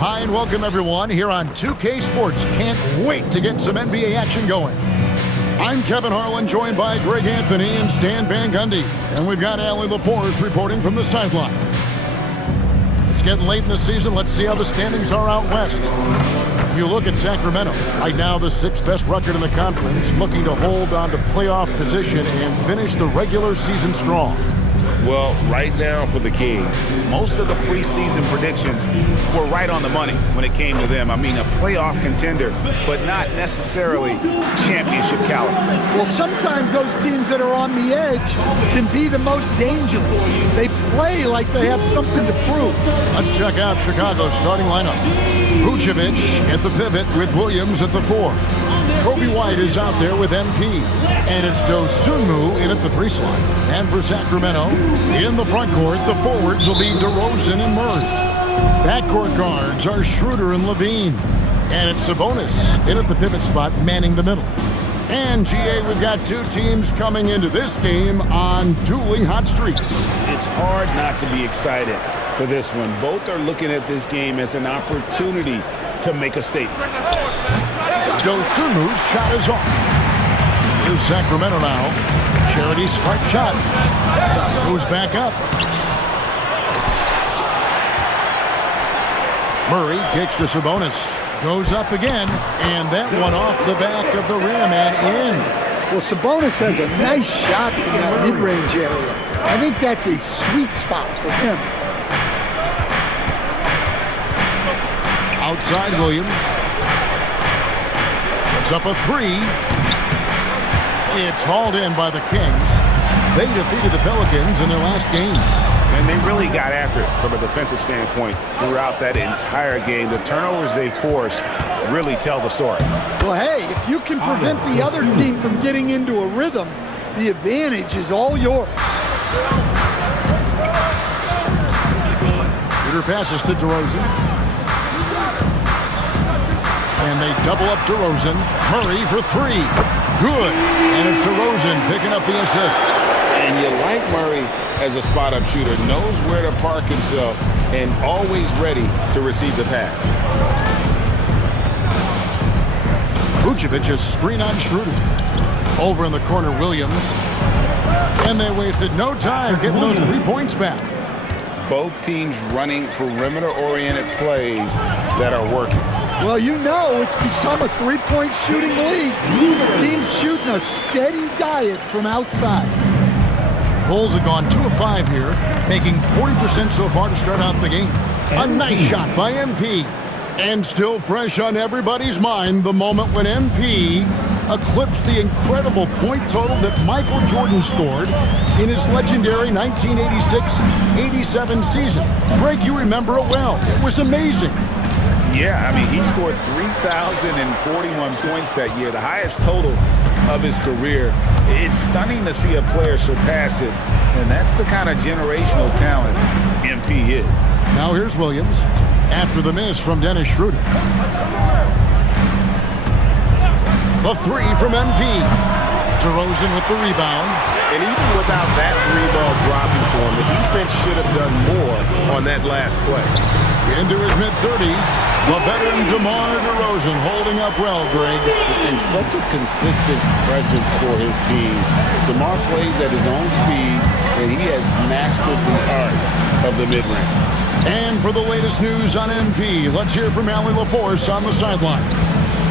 Hi and welcome everyone here on 2K Sports. Can't wait to get some NBA action going. I'm Kevin Harlan, joined by Greg Anthony and Stan Van Gundy. And we've got Allie LaForce reporting from the sideline. It's getting late in the season. Let's see how the standings are out west. You look at Sacramento, right now the 6th best record in the conference, looking to hold on to playoff position and finish the regular season strong. Well, right now for the Kings, most of the preseason predictions were right on the money when it came to them. I mean, a playoff contender, but not necessarily championship caliber. Well, sometimes those teams that are on the edge can be the most dangerous. They play like they have something to prove. Let's check out Chicago's starting lineup. Vucevic at the pivot with Williams at the 4. Kobe White is out there with MP. And it's Dosunmu in at the 3 slot. And for Sacramento, in the front court, the forwards will be DeRozan and Murray. Backcourt guards are Schroeder and Levine. And it's Sabonis in at the pivot spot, manning the middle. And, GA, we've got 2 teams coming into this game on dueling hot streaks. it's hard not to be excited for this one. Both are looking at this game as an opportunity to make a statement. Dosunmu's shot is off. Here's Sacramento now. Charity spark shot. Goes back up. Murray kicks to Sabonis. Goes up again. And that one off the back of the rim and in. Well, Sabonis has a nice shot from that mid-range area. I think that's a sweet spot for him. Outside Williams. Puts up a 3. It's hauled in by the Kings. They defeated the Pelicans in their last game. And they really got after it from a defensive standpoint throughout that entire game. The turnovers they forced really tell the story. Well, hey, if you can prevent the other team from getting into a rhythm, the advantage is all yours. Peter passes to DeRozan. And they double up DeRozan. Murray for 3. Good. And it's DeRozan picking up the assist. And you like Murray as a spot-up shooter. Knows where to park himself and always ready to receive the pass. Vucevic is screen on Schroeder. Over in the corner, Williams. And they wasted no time getting those 3 points back. Both teams running perimeter-oriented plays that are working. Well, you know it's become a 3-point shooting league. Teams shooting a steady diet from outside. Bulls have gone 2 of 5 here, making 40% so far to start out the game. A nice shot by MP. And still fresh on everybody's mind, the moment when MP eclipsed the incredible point total that Michael Jordan scored in his legendary 1986-87 season. Greg, you remember it well. It was amazing. Yeah, I mean, he scored 3,041 points that year, the highest total of his career. It's stunning to see a player surpass it, and that's the kind of generational talent MP is. Now here's Williams after the miss from Dennis Schroeder. The 3 from MP. DeRozan with the rebound. And even without that 3-ball dropping for him, the defense should have done more on that last play. Into his mid-30s, the veteran DeMar DeRozan holding up well, Greg. And such a consistent presence for his team. DeMar plays at his own speed, and he has mastered the art of the mid-range. And for the latest news on MP, let's hear from Allie LaForce on the sideline.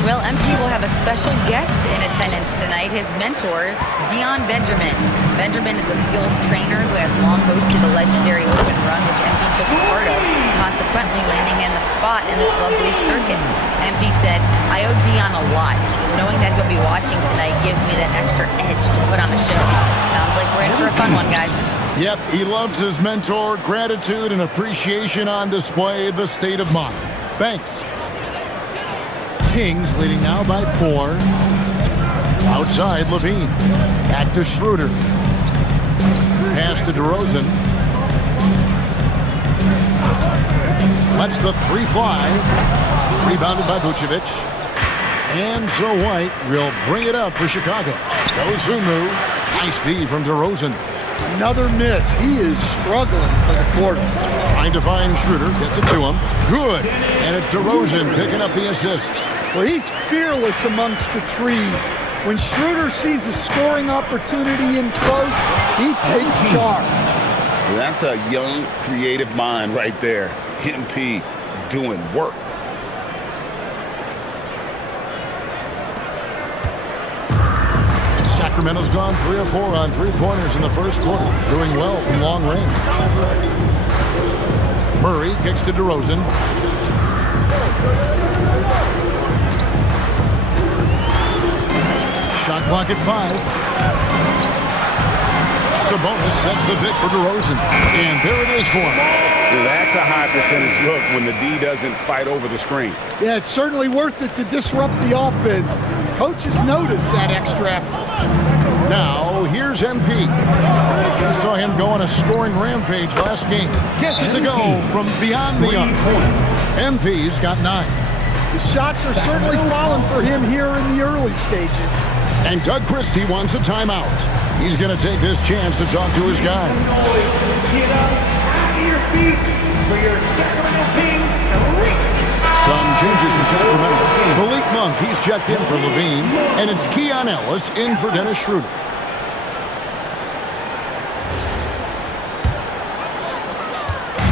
Well, MP will have a special guest in attendance tonight, his mentor, Dion Benjamin. Benjamin is a skills trainer who has long hosted the legendary open run, which MP took part of, consequently landing him a spot in the club league circuit. MP said, I owe Dion a lot. Knowing that he'll be watching tonight gives me that extra edge to put on a show. Sounds like we're in for a fun one, guys. Yep, he loves his mentor. Gratitude and appreciation on display, the state of mind. Thanks. Kings leading now by 4. Outside, Levine. Back to Schroeder. Pass to DeRozan. Lets the 3 fly. Rebounded by Vucevic. And so White will bring it up for Chicago. Dosunmu. Nice D from DeRozan. Another miss. He is struggling for the quarter. Trying to find Schroeder. Gets it to him. Good. And it's DeRozan picking up the assist. Well, he's fearless amongst the trees. When Schroeder sees a scoring opportunity in close, he takes charge. That's a young, creative mind right there. MP doing work. Sacramento's gone 3 of 4 on three-pointers in the first quarter, doing well from long range. Murray kicks to DeRozan. Shot clock at 5. Sabonis sets the pick for DeRozan, and there it is for him. That's a high percentage look when the D doesn't fight over the screen. Yeah, it's certainly worth it to disrupt the offense. Coaches notice that extra effort. Now, here's MP. We saw him go on a scoring rampage last game. Gets it to go from beyond the arc. MP's got 9. The shots are certainly falling for him here in the early stages. And Doug Christie wants a timeout. He's going to take this chance to talk to his guys. Get up out of your seats for your Sacramento Kings elite. Some changes in Sacramento. Malik Monk, he's checked in for Levine. And it's Keon Ellis in for Dennis Schroeder.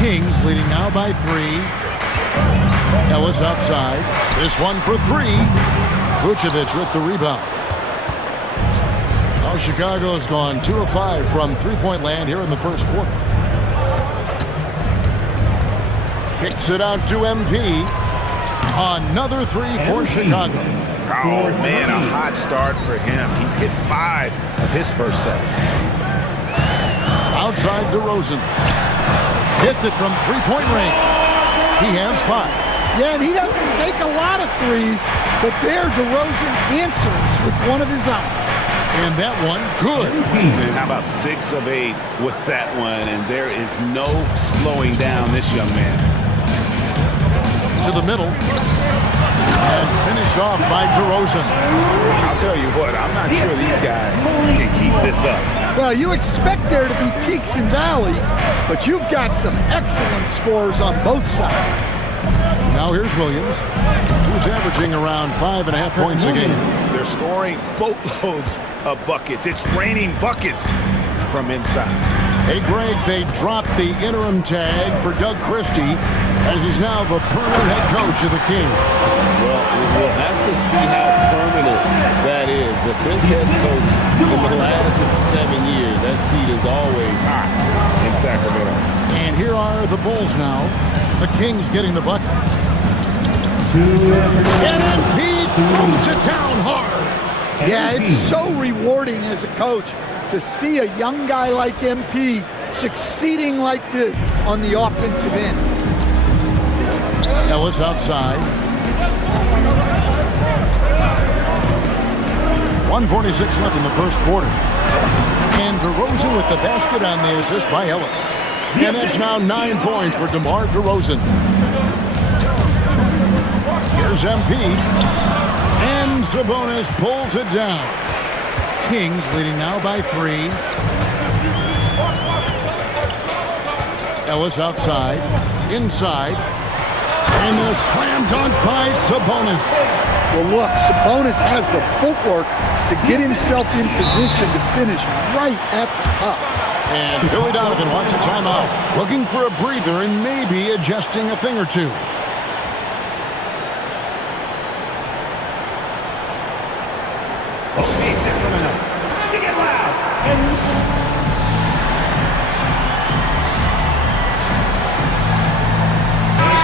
Kings leading now by 3. Ellis outside. This one for 3. Vucevic with the rebound. Now Chicago's gone 2 of 5 from three-point land here in the first quarter. Kicks it out to MP. Another 3 for Chicago. Oh, man, a hot start for him. He's hit 5 of his first 7. Outside DeRozan. Hits it from three-point range. He has 5. Yeah, and he doesn't take a lot of threes, but there DeRozan answers with one of his own. And that one, good. And how about 6 of 8 with that one? And there is no slowing down this young man. To the middle. And finished off by DeRozan. I'll tell you what, I'm not sure these guys can keep this up. Well, you expect there to be peaks and valleys, but you've got some excellent scores on both sides. Now here's Williams, who's averaging around 5.5 points a game. They're scoring boatloads of buckets. It's raining buckets from inside. Hey, Greg, they dropped the interim tag for Doug Christie as he's now the permanent head coach of the Kings. Well, we'll have to see how permanent that is. The 5th head coach in the last 7 years. That seat is always hot in Sacramento. And here are the Bulls now. The Kings getting the bucket. And MP throws it down hard. Yeah, it's so rewarding as a coach to see a young guy like MP succeeding like this on the offensive end. Ellis outside. 1:46 left in the first quarter. And DeRozan with the basket on the assist by Ellis. And that's now 9 points for DeMar DeRozan. Here's MP. And Sabonis pulls it down. Kings leading now by 3. Ellis outside. Inside. And a slam dunk by Sabonis. Well, look, Sabonis has the footwork to get himself in position to finish right at the cup. And Billy Donovan wants a timeout, looking for a breather and maybe adjusting a thing or two. Okay, Sacramento, time to get loud.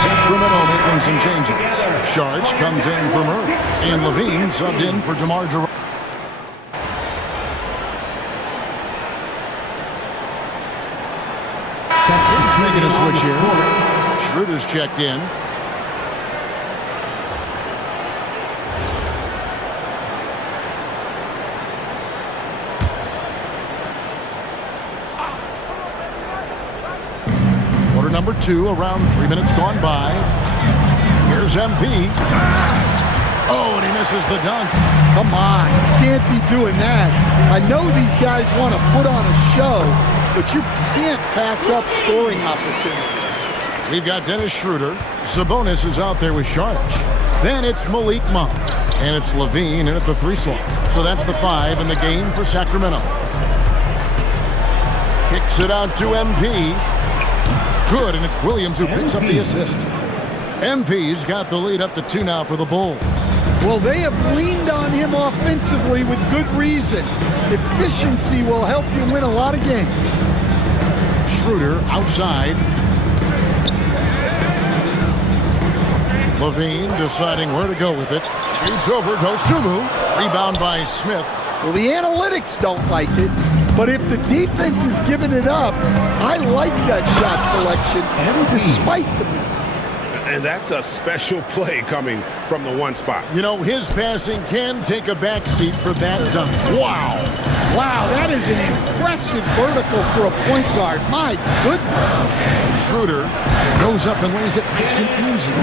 Sacramento making some changes. Sharch comes in for Murray, and Levine subbed in for DeMar DeRozan. He's making a switch here. Schroeder's checked in. Quarter number 2, around 3 minutes gone by. Here's MP. Oh, and he misses the dunk. Come on, you can't be doing that. I know these guys want to put on a show, but you can't pass up scoring opportunities. We've got Dennis Schroeder. Sabonis is out there with Saric. Then it's Malik Monk. And it's Levine in at the 3 slot. So that's the 5 in the game for Sacramento. Kicks it out to MP. Good, and it's Williams who picks up the assist. MP's got the lead up to 2 now for the Bulls. Well, they have leaned on him offensively with good reason. Efficiency will help you win a lot of games. Schroeder outside. Levine deciding where to go with it. Shoots over Dosunmu. Rebound by Smith. Well, the analytics don't like it, but if the defense is giving it up, I like that shot selection despite the miss. And that's a special play coming from the 1 spot. You know, his passing can take a backseat for that dunk. Wow. Wow, that is an impressive vertical for a point guard. My goodness. Schroeder goes up and lays it nice and easy.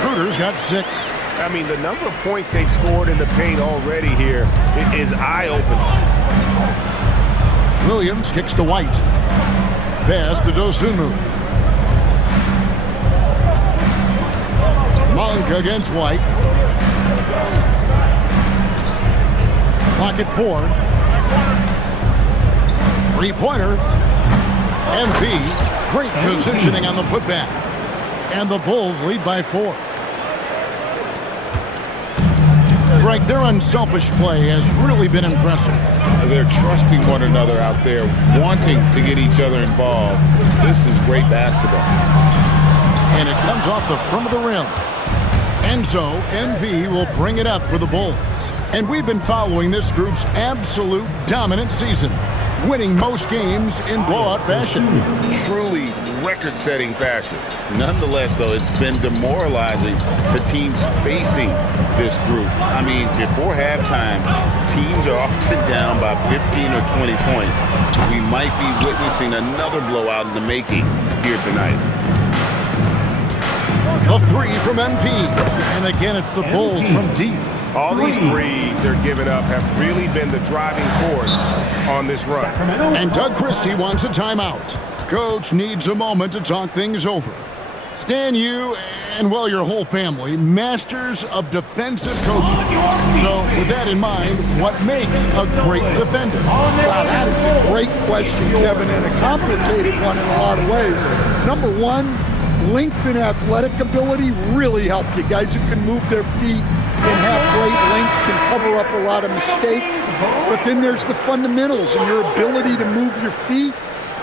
Schroeder's got 6. I mean, the number of points they've scored in the paint already here is eye-opening. Williams kicks to White. Pass to Dosunmu. Monk against White. Clock at 4. 3-pointer. MP. Great positioning on the putback. And the Bulls lead by 4. Greg, their unselfish play has really been impressive. They're trusting one another out there, wanting to get each other involved. This is great basketball. And it comes off the front of the rim. And so, MV will bring it up for the Bulls. And we've been following this group's absolute dominant season, winning most games in blowout fashion. Truly record-setting fashion. Nonetheless, though, it's been demoralizing to teams facing this group. I mean, before halftime, teams are often down by 15 or 20 points. We might be witnessing another blowout in the making here tonight. A 3 from MP. And again, it's the Bulls from deep. All these threes they're giving up have really been the driving force on this run. And Doug Christie wants a timeout. Coach needs a moment to talk things over. Stan, you and, well, your whole family, masters of defensive coaching. So with that in mind, what makes a great defender? Wow, that is a great question, Kevin, and a complicated one in a lot of ways. Number 1, length and athletic ability really help you. Guys who can move their feet and have great length can cover up a lot of mistakes. But then there's the fundamentals and your ability to move your feet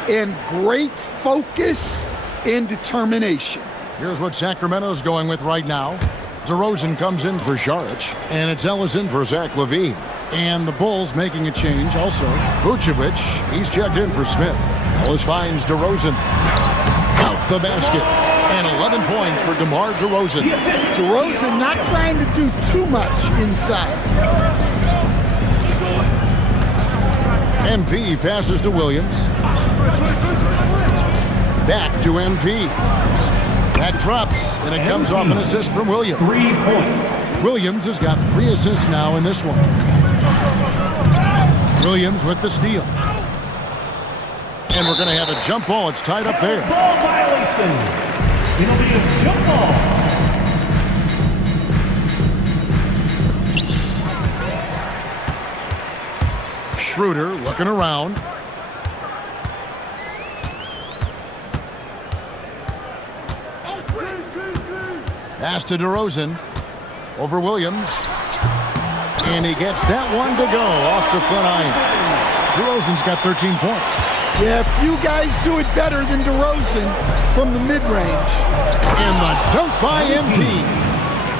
and great focus and determination. Here's what Sacramento's going with right now. DeRozan comes in for Saric, and it's Ellis in for Zach LaVine. And the Bulls making a change also. Vucevic, he's checked in for Smith. Ellis finds DeRozan. Out the basket. And 11 points for DeMar DeRozan. DeRozan not trying to do too much inside. MP passes to Williams. Back to MP. That drops, and it comes off an assist from Williams. 3 points. Williams has got 3 assists now in this one. Williams with the steal. And we're going to have a jump ball. It's tied up there. Ball violation. It'll be a jump ball. Schroeder looking around. Pass to DeRozan. Over Williams. And he gets that one to go off the front iron. DeRozan's got 13 points. Yeah, few guys do it better than DeRozan from the mid-range. And the dunk by MP.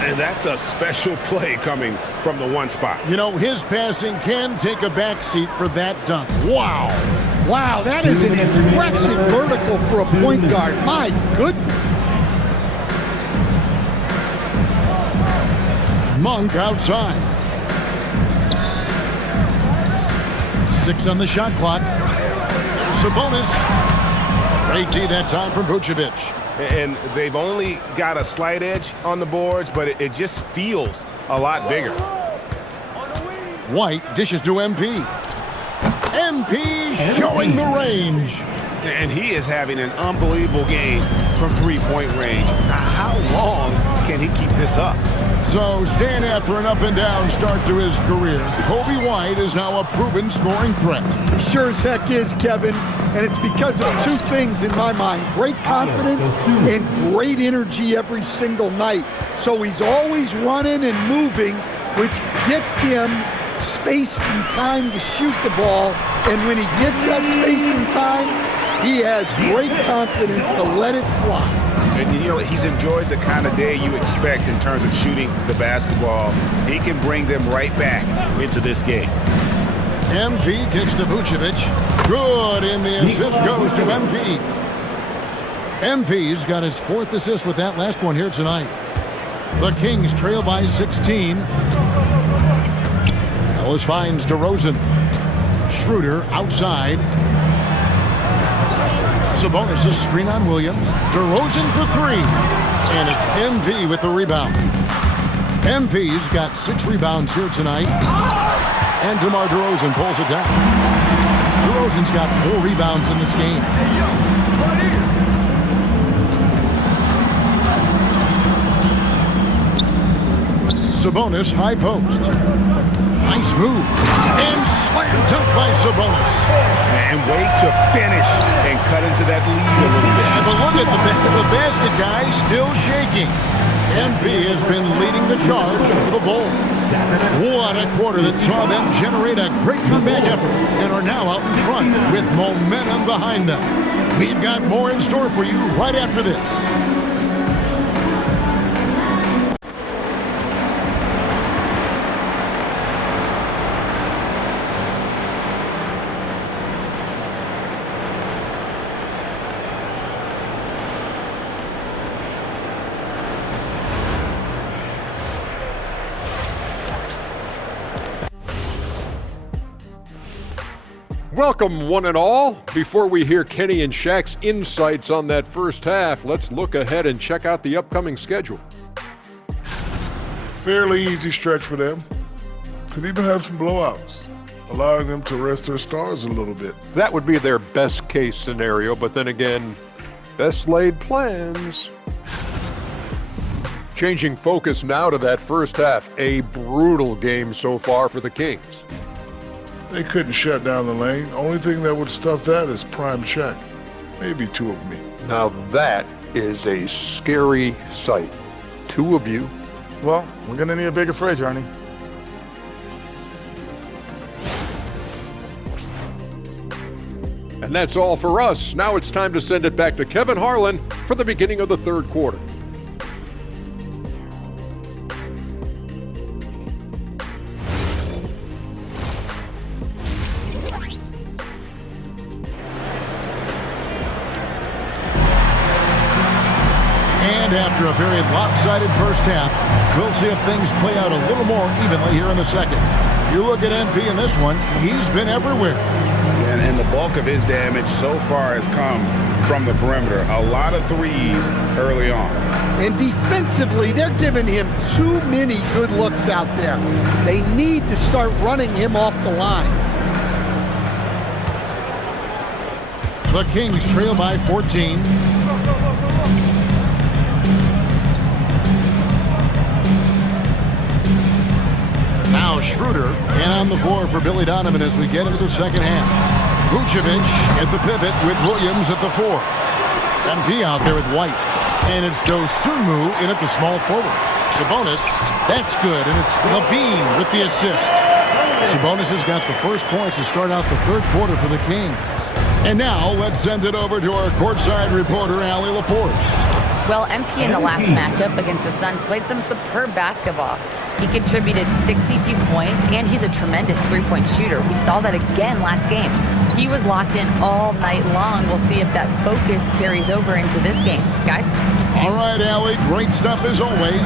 And that's a special play coming from the 1 spot. You know, his passing can take a backseat for that dunk. Wow. Wow, that is an impressive vertical for a point guard. My goodness. Monk outside. 6 on the shot clock. Sabonis. Great D that time from Vucevic. And they've only got a slight edge on the boards, but it just feels a lot bigger. White dishes to MP. MP showing the range. And he is having an unbelievable game from three-point range. How long can he keep this up? So staying after an up-and-down start to his career, Kobe White is now a proven scoring threat. Sure as heck is, Kevin. And it's because of two things in my mind. Great confidence and great energy every single night. So he's always running and moving, which gets him space and time to shoot the ball. And when he gets that space and time, he has great confidence to let it fly. And, you know, he's enjoyed the kind of day you expect in terms of shooting the basketball. He can bring them right back into this game. MP kicks to Vucevic. Good, and the assist goes to MP. MP's got his fourth assist with that last one here tonight. The Kings trail by 16. Ellis finds DeRozan. Schroeder outside. Sabonis' screen on Williams. DeRozan for three. And it's MP with the rebound. MP's got 6 rebounds here tonight. And DeMar DeRozan pulls it down. DeRozan's got 4 rebounds in this game. Sabonis high post. Nice move. And slam dunk by Sabonis. And wait to finish and cut into that lead a little bit. Yeah, but look at the basket guy still shaking. MP has been leading the charge for the Bulls. What a quarter that saw them generate a great comeback effort and are now out in front with momentum behind them. We've got more in store for you right after this. Welcome, one and all. Before we hear Kenny and Shaq's insights on that first half, let's look ahead and check out the upcoming schedule. Fairly easy stretch for them. Could even have some blowouts, allowing them to rest their stars a little bit. That would be their best case scenario, but then again, best laid plans. Changing focus now to that first half, a brutal game so far for the Kings. They couldn't shut down the lane. Only thing that would stuff that is prime check. Maybe 2 of me. Now that is a scary sight. 2 of you. Well, we're gonna need a bigger fridge, Arnie. And that's all for us. Now it's time to send it back to Kevin Harlan for the beginning of the third quarter. And after a very lopsided first half, we'll see if things play out a little more evenly here in the second. You look at MP in this one, he's been everywhere. And the bulk of his damage so far has come from the perimeter. A lot of threes early on. And defensively, they're giving him too many good looks out there. They need to start running him off the line. The Kings trail by 14. Now Schroeder, and on the floor for Billy Donovan as we get into the second half. Vucevic at the pivot with Williams at the 4. MP out there with White. And it's Dosunmu in at the small forward. Sabonis, that's good, and it's Levine with the assist. Sabonis has got the first points to start out the third quarter for the Kings. And now let's send it over to our courtside reporter, Allie LaForce. Well, MP in the last matchup against the Suns played some superb basketball. He contributed 62 points, and he's a tremendous three-point shooter. We saw that again last game. He was locked in all night long. We'll see if that focus carries over into this game. Guys? All right, Allie, great stuff as always.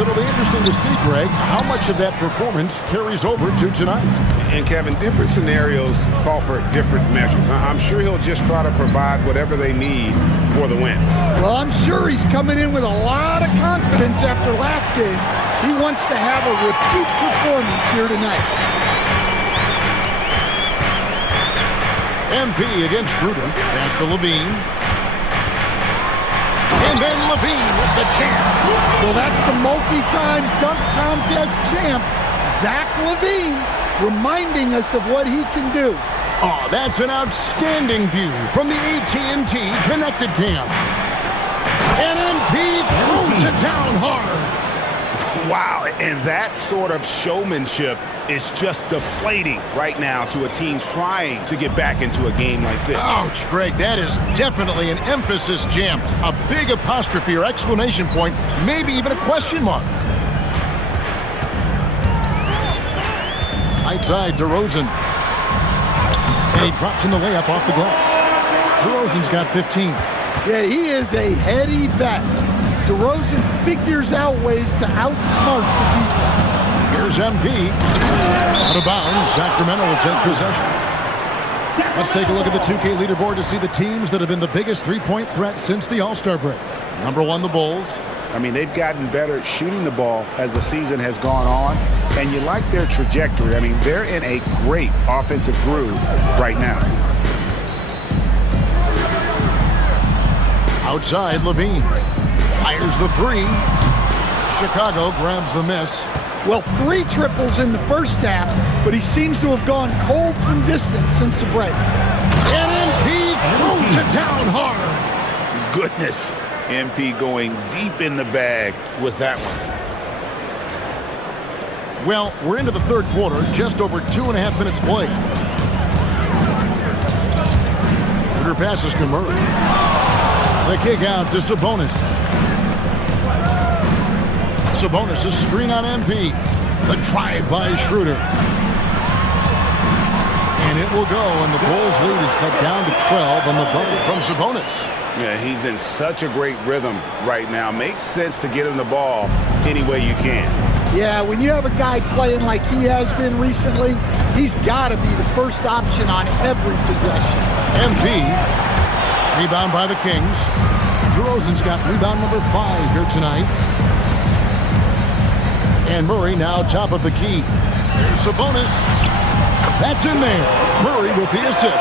It'll be interesting to see, Greg, how much of that performance carries over to tonight. And Kevin, different scenarios call for different measures. I'm sure he'll just try to provide whatever they need for the win. Well, I'm sure he's coming in with a lot of confidence after last game. He wants to have a repeat performance here tonight. MP against Schroeder. Pass to Levine. And then Levine with the jam. Well, that's the multi-time dunk contest champ, Zach Levine, reminding us of what he can do. Oh, that's an outstanding view from the AT&T Connected Cam. And MP throws it down hard. Wow, and that sort of showmanship is just deflating right now to a team trying to get back into a game like this. Ouch, Greg, that is definitely an emphasis jam. A big apostrophe or exclamation point, maybe even a question mark. Right side, DeRozan. And he drops in the layup off the glass. DeRozan's got 15. Yeah, he is a heady vet. DeRozan figures out ways to outsmart the defense. Here's MP. Out of bounds, Sacramento will take possession. Let's take a look at the 2K leaderboard to see the teams that have been the biggest three-point threat since the All-Star break. Number 1, the Bulls. I mean, they've gotten better at shooting the ball as the season has gone on, and you like their trajectory. I mean, they're in a great offensive groove right now. Outside, Levine. Fires the three. Chicago grabs the miss. Well, 3 triples in the first half, but he seems to have gone cold from distance since the break. And MP throws it down hard. Goodness, MP going deep in the bag with that one. Well, we're into the third quarter, just over 2.5 minutes played. Schroeder passes to Murray. The kick out to Sabonis. Sabonis, a screen on MP. The drive by Schroeder. And it will go, and the Bulls' lead is cut down to 12 on the bucket from Sabonis. Yeah, he's in such a great rhythm right now. Makes sense to get him the ball any way you can. Yeah, when you have a guy playing like he has been recently, he's got to be the first option on every possession. MP, rebound by the Kings. DeRozan's got rebound number 5 here tonight. And Murray now top of the key. Here's Sabonis. That's in there. Murray with the assist.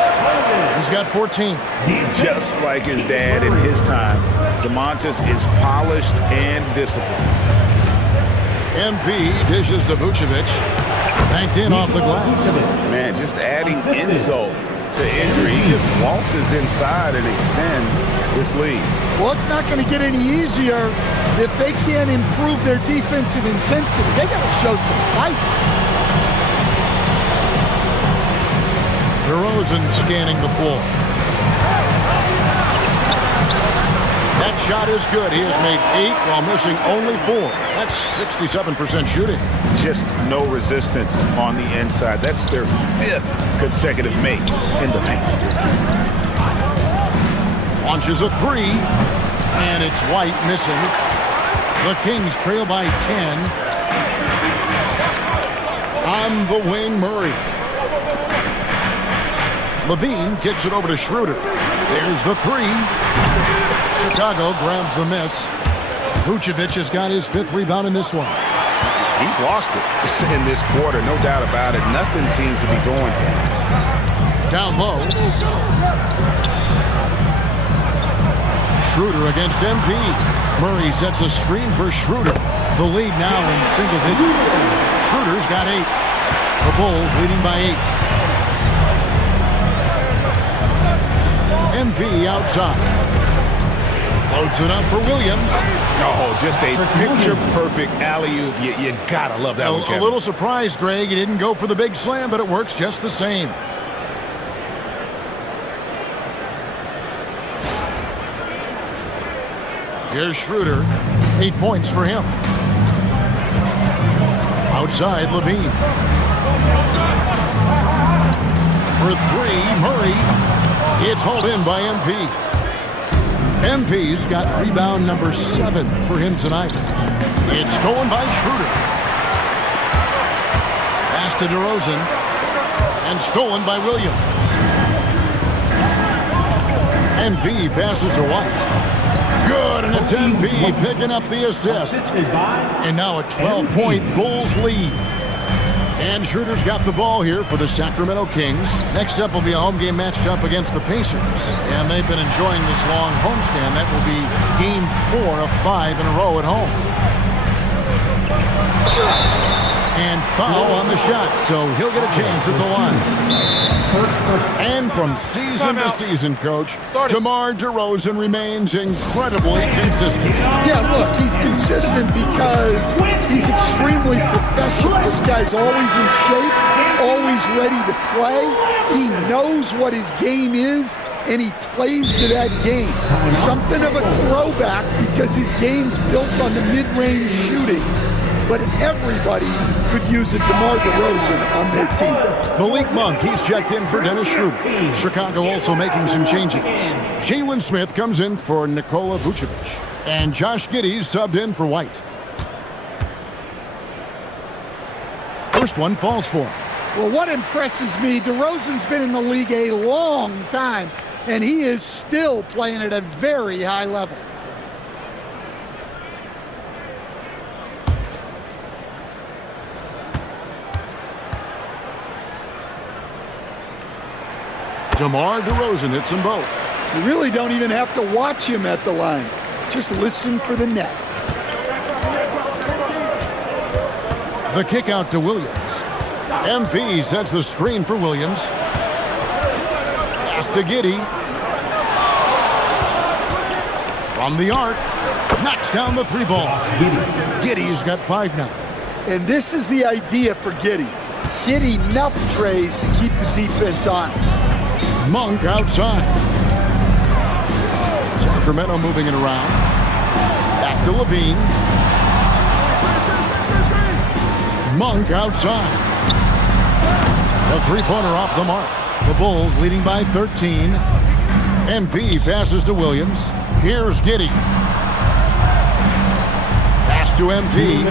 He's got 14. Just like his dad in his time, DeMontis is polished and disciplined. MP dishes to Vucevic. Banked in off the glass. Man, just adding insult to injury. He just waltzes inside and extends this lead. Well, it's not going to get any easier if they can't improve their defensive intensity. They got to show some fight. DeRozan scanning the floor. That shot is good. He has made 8 while missing only 4. That's 67% shooting. Just no resistance on the inside. That's their 5th consecutive make in the paint. Launches a 3, and it's White missing. The Kings trail by 10. On the wing, Murray. Levine kicks it over to Schroeder. There's the 3. Chicago grabs the miss. Vucevic has got his 5th rebound in this one. He's lost it in this quarter, no doubt about it. Nothing seems to be going for him. Down low. Schroeder against MP. Murray sets a screen for Schroeder. The lead now in single digits. Schroeder's got 8. The Bulls leading by 8. MP outside. Floats it up for Williams. Oh, just a picture-perfect alley-oop. You gotta love that one, Kevin. A little surprised, Greg. He didn't go for the big slam, but it works just the same. Here's Schroeder. 8 points for him. Outside, Levine. For 3, Murray. It's hauled in by MP. MP's got rebound number 7 for him tonight. It's stolen by Schroeder. Pass to DeRozan. And stolen by Williams. MP passes to White. Good, and it's MP picking up the assist. And now a 12-point Bulls lead. And Schroeder's got the ball here for the Sacramento Kings. Next up will be a home game matched up against the Pacers. And they've been enjoying this long homestand. That will be game 4 of 5 in a row at home. And foul on the shot, so he'll get a chance at the line. And from season to season, Coach, DeMar DeRozan remains incredibly consistent. Yeah, look, he's consistent because he's extremely professional. This guy's always in shape, always ready to play. He knows what his game is, and he plays to that game. Something of a throwback because his game's built on the mid-range shooting. But everybody could use a DeMar DeRozan on their team. Malik Monk, he's checked in for Dennis Schroeder. Chicago also making some changes. Jalen Smith comes in for Nikola Vucevic. And Josh Giddey's subbed in for White. First one falls for him. Well, what impresses me, DeRozan's been in the league a long time, and he is still playing at a very high level. DeMar DeRozan hits them both. You really don't even have to watch him at the line. Just listen for the net. The kick out to Williams. MP sets the screen for Williams. Pass to Giddey. From the arc. Knocks down the 3 ball. Giddey's got 5 now. And this is the idea for Giddey. Hit enough trays to keep the defense on. Monk outside. Sacramento moving it around. Back to Levine. Monk outside. The 3-pointer off the mark. The Bulls leading by 13. MP passes to Williams. Here's Giddey. Pass to MP.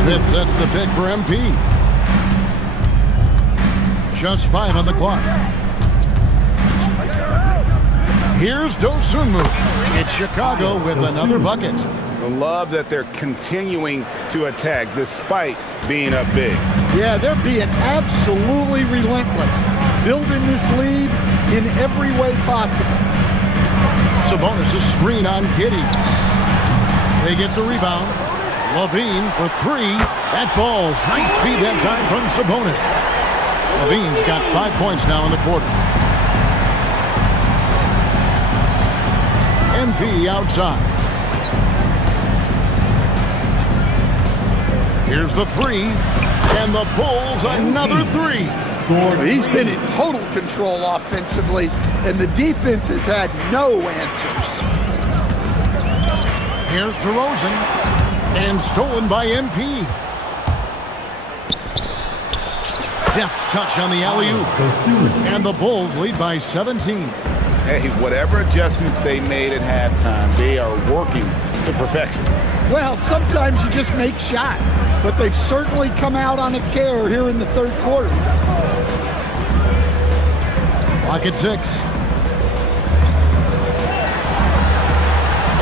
Smith sets the pick for MP. Just 5 on the clock. Here's Dosunmu. It's Chicago with another bucket. I love that they're continuing to attack despite being up big. Yeah, they're being absolutely relentless, building this lead in every way possible. Sabonis' screen on Giddey. They get the rebound. Levine for 3. That falls. Nice feed that time from Sabonis. Levine's got 5 points now in the quarter. MP outside. Here's the 3. And the Bulls another 3. He's been in total control offensively, and the defense has had no answers. Here's DeRozan. And stolen by MP. Deft touch on the alley-oop. And the Bulls lead by 17. Hey, whatever adjustments they made at halftime, they are working to perfection. Well, sometimes you just make shots, but they've certainly come out on a tear here in the third quarter. Clock at 6.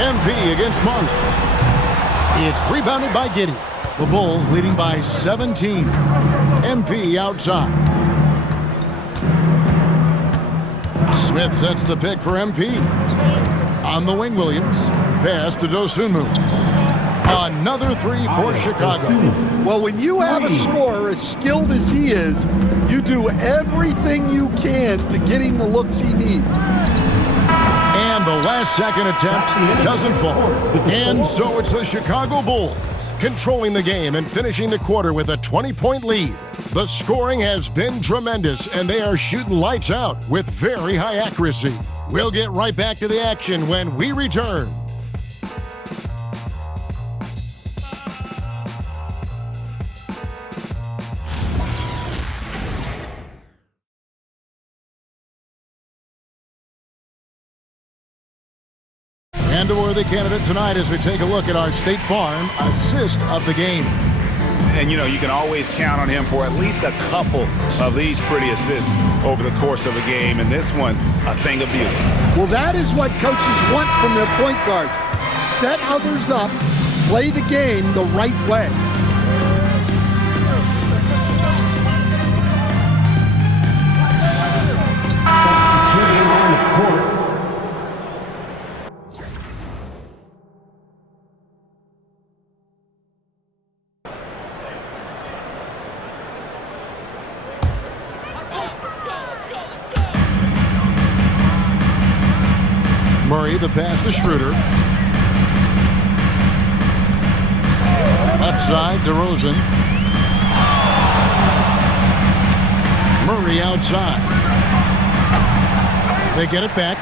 MP against Monk. It's rebounded by Giddey. The Bulls leading by 17. MP outside. Smith sets the pick for MP. On the wing, Williams. Pass to Dosunmu. Another 3 for Chicago. Well, when you have a scorer as skilled as he is, you do everything you can to get him the looks he needs. And the last second attempt doesn't fall. And so it's the Chicago Bulls controlling the game and finishing the quarter with a 20-point lead. The scoring has been tremendous, and they are shooting lights out with very high accuracy. We'll get right back to the action when we return. And a worthy candidate tonight as we take a look at our State Farm assist of the game. And, you know, you can always count on him for at least a couple of these pretty assists over the course of a game. And this one, a thing of beauty. Well, that is what coaches want from their point guards. Set others up, play the game the right way. Murray, the pass to Schroeder. Left side, DeRozan. Murray outside. They get it back.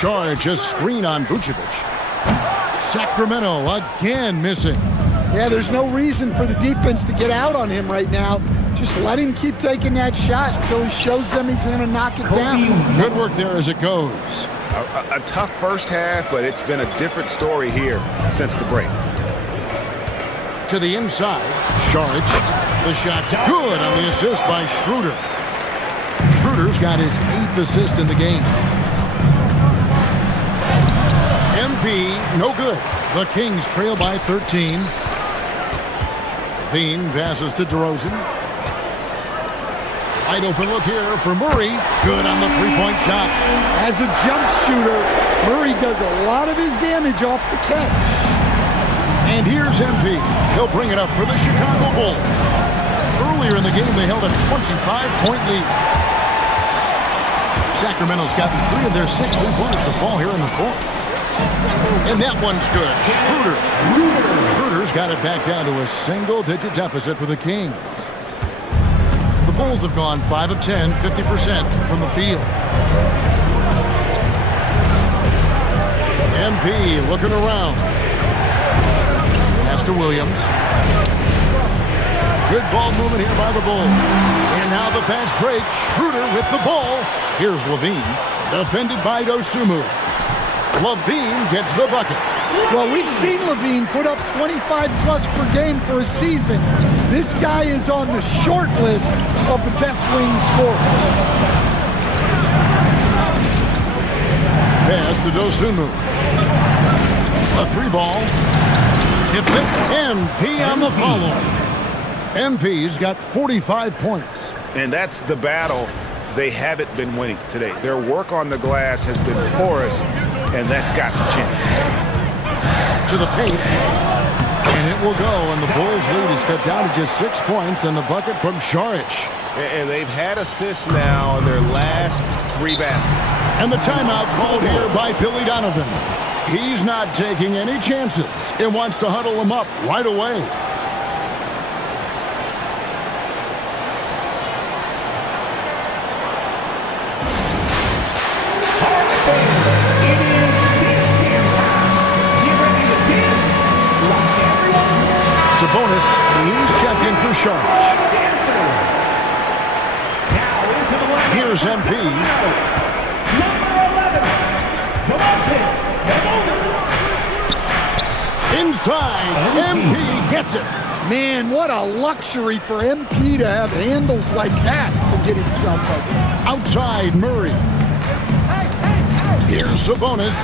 Charge a screen on Vucevic. Sacramento again missing. Yeah, there's no reason for the defense to get out on him right now. Just let him keep taking that shot until he shows them he's going to knock it down. Good work there as it goes. A tough first half, but it's been a different story here since the break. To the inside, Saric. The shot's good on the assist by Schroeder. Schroeder's got his 8th assist in the game. MP, no good. The Kings trail by 13. Levine passes to DeRozan. Wide open look here for Murray. Good on the three-point shot. As a jump shooter, Murray does a lot of his damage off the catch. And here's MP. He'll bring it up for the Chicago Bulls. Earlier in the game, they held a 25-point lead. Sacramento's gotten 3 of their 6 3-pointers to fall here in the 4th. And that one's good. Schroeder. Schroeder's got it back down to a single-digit deficit for the Kings. The Bulls have gone 5 of 10, 50% from the field. MP looking around. Pass to Williams. Good ball movement here by the Bulls. And now the fast break. Schroeder with the ball. Here's Levine. Defended by Dosunmu. Levine gets the bucket. Well, we've seen Levine put up 25-plus per game for a season. This guy is on the short list of the best wing scorers. Pass to Dosunmu. A 3-ball. Tips it. MP on the follow. MP's got 45 points. And that's the battle they haven't been winning today. Their work on the glass has been porous, and that's got to change. To the paint. And it will go, and the Bulls' lead is cut down to just 6 points, and the bucket from Saric. And they've had assists now in their last 3 baskets. And the timeout called here by Billy Donovan. He's not taking any chances and wants to huddle them up right away. Sabonis, he's checked in for Saric. Here's MP. Inside, MP gets it. Man, what a luxury for MP to have handles like that to get himself open. Outside, Murray. Here's Sabonis.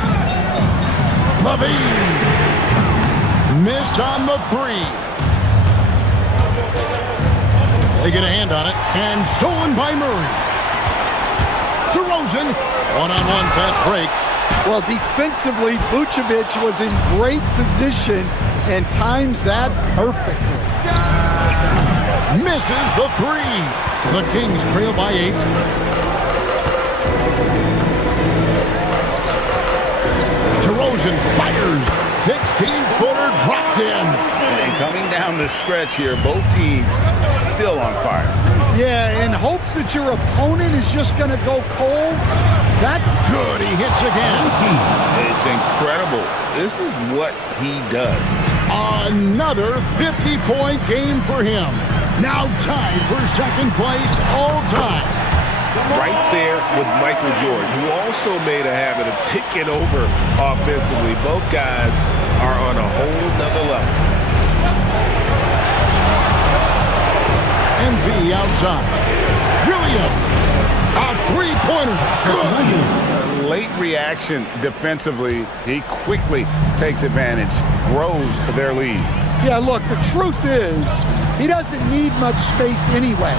Levine. Missed on the 3. They get a hand on it, and stolen by Murray. DeRozan, one-on-one fast break. Well, defensively, Vucevic was in great position and times that perfectly. Misses the 3. The Kings trail by 8. DeRozan fires. 16-footer drops in. And coming down the stretch here, both teams still on fire. Yeah, in hopes that your opponent is just going to go cold. That's good. He hits again. It's incredible. This is what he does. Another 50-point game for him. Now tied for second place all time. Right there with Michael Jordan, who also made a habit of taking over offensively. Both guys are on a whole nother level. MP outside. Williams, a three-pointer. Good. A late reaction defensively. He quickly takes advantage, grows their lead. Yeah, look, the truth is, he doesn't need much space anyway.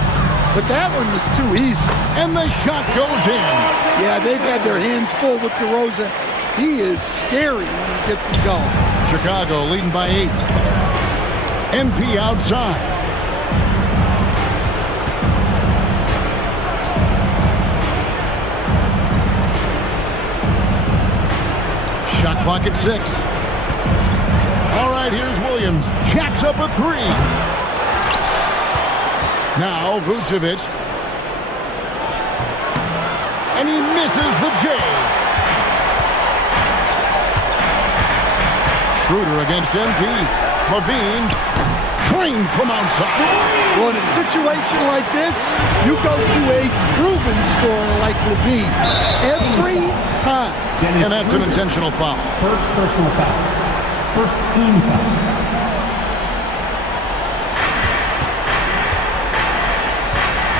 But that one was too easy. And the shot goes in. Yeah, they've had their hands full with DeRozan. He is scary when he gets it going. Chicago leading by 8. MP outside. Clock at 6. All right, here's Williams. Jacks up a 3. Now Vucevic. And he misses the J. Schroeder against MP. Levine. Trained from outside. Well, in a situation like this, you go to a proven scorer like Levine every time. And that's an intentional foul. First personal foul. First team foul.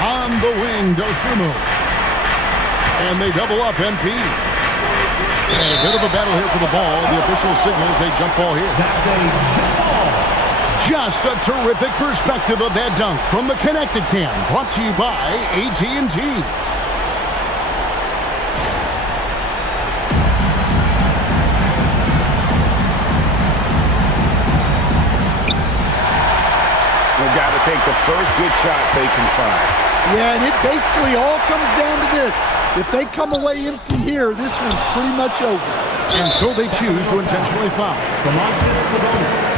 On the wing, Dosunmu. And they double up MP. And a bit of a battle here for the ball. The official signals a jump ball here. That's a jump ball. Just a terrific perspective of that dunk from the Connected Cam. Brought to you by AT&T. They've got to take the first good shot they can find. Yeah, and it basically all comes down to this. If they come away empty here, this one's pretty much over. And so they choose to intentionally foul. Demontis Sabonis.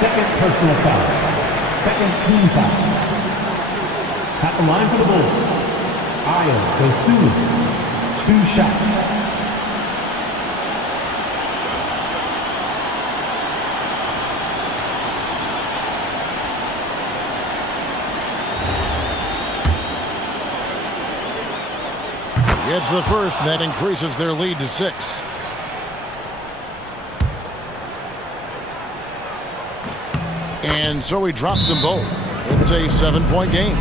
Second personal foul. Second team foul. At the line for the Bulls. Ayo Dosunmu. 2 shots. It's the first, and that increases their lead to 6. And so he drops them both. It's a 7-point game.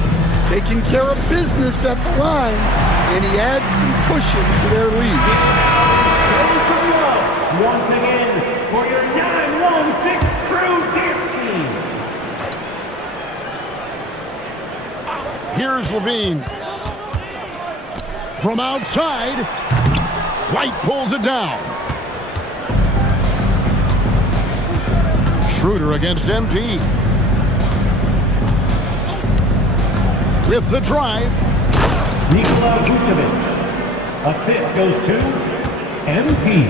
Taking care of business at the line, and he adds some cushion to their lead. Once again, for your 916 crew dance team. Here's Levine. From outside, White pulls it down. Schroeder against MP. With the drive. Nikola Vucevic. Assist goes to MP.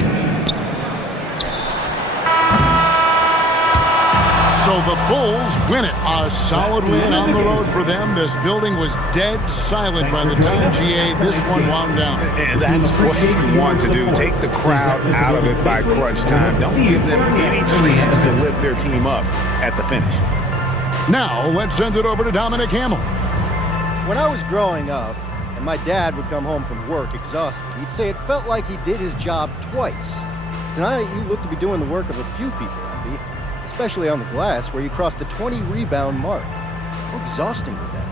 So the Bulls win it. A solid win on the road for them. This building was dead silent by the time GA this one wound down. And that's what you want to do. Take the crowd out of it by crunch time. Don't give them any chance to lift their team up at the finish. Now let's send it over to Dominic Hamill. When I was growing up, and my dad would come home from work exhausted, he'd say it felt like he did his job twice. Tonight, you look to be doing the work of a few people, Andy. Especially on the glass, where you crossed the 20-rebound mark. How exhausting was that?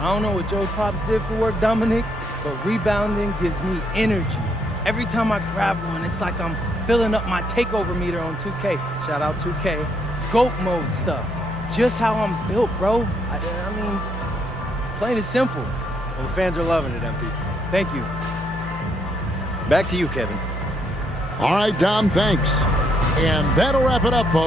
I don't know what Joe Pops did for work, Dominic, but rebounding gives me energy. Every time I grab one, it's like I'm filling up my takeover meter on 2K. Shout out 2K. GOAT mode stuff. Just how I'm built, bro. I mean, plain and simple. Well, the fans are loving it, MP. Thank you. Back to you, Kevin. All right, Dom, thanks. And that'll wrap it up, folks.